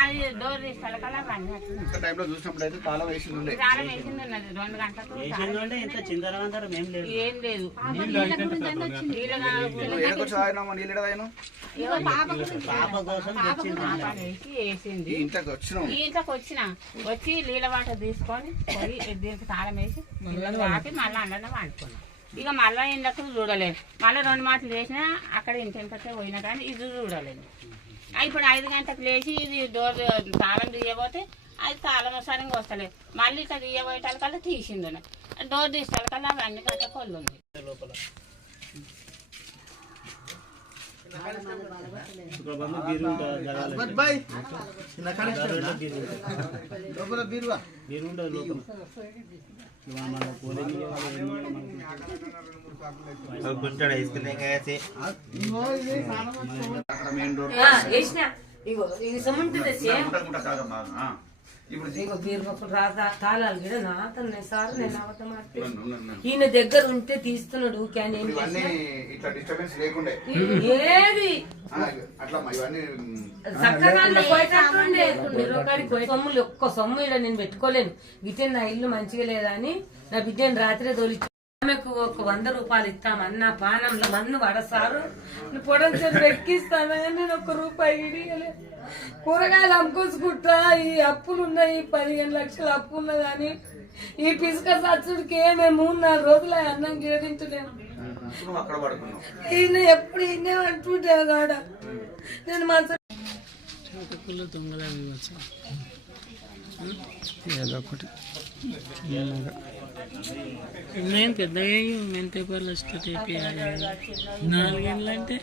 అది డోర్ తీసుకోవాలి కదా టైంలో చూసినప్పుడు తాళం వేసింది ఉన్నది 2 గంటలకు ఏం లేదు వేసింది ఇంట్లోకి వచ్చి నీళ్ళ వాటర్ తీసుకొని పోయి దీనికి తాళం వేసి వాటి మళ్ళీ అన్న వండుకున్నాం. ఇక మళ్ళీ ఇండ్లకు చూడలేదు. మళ్ళీ 2 మాటలు చేసినా అక్కడ ఇంటింటే పోయినా కానీ ఇది చూడలేదు. ఇప్పుడు 5 గంటలకు లేచి ఇది డోర్ తాళం తీయబోతే అది తాళం సరిగ్గా వస్తలేదు. మళ్ళీ ఇట్లా తీయబోయేటానికల్లా తీసింది. డోర్ తీసేకల్లా అవి అన్ని గంట కొల్లు ఉంది. తాళాలు కూడా నాతన్నాయి సార్. నేను ఈయన దగ్గర ఉంటే తీస్తున్నాడు. ఏది సొమ్ములు ఒక్క సొమ్ము ఇలా నేను పెట్టుకోలేను. గిట్టే నా ఇల్లు మంచిగా లేదా అని నా బిడ్డని రాత్రే తోలి ఆమెకు ఒక 100 రూపాయలు ఇస్తామన్న పానంలో మన్ను పడసారు పొడంచేది ఎక్కిస్తానని నేను 1 రూపాయి ఇడియలేదు. కూరగాయలు అమ్ముకోసుకుంటా ఈ అప్పులు ఉన్నాయి. 15 లక్షల అప్పు ఉన్నదని ఈ పిసుక సచ్చుడికి మేము 3-4 రోజులు అన్నం గిరదించలేము. ఈయన ఎప్పుడు ఈయనే అంటుంటే కాడ నేను మంచి ఏదొకటి నేను పెద్దగా మెంతే పేపర్లు వస్తే 4 గంటలు అంటే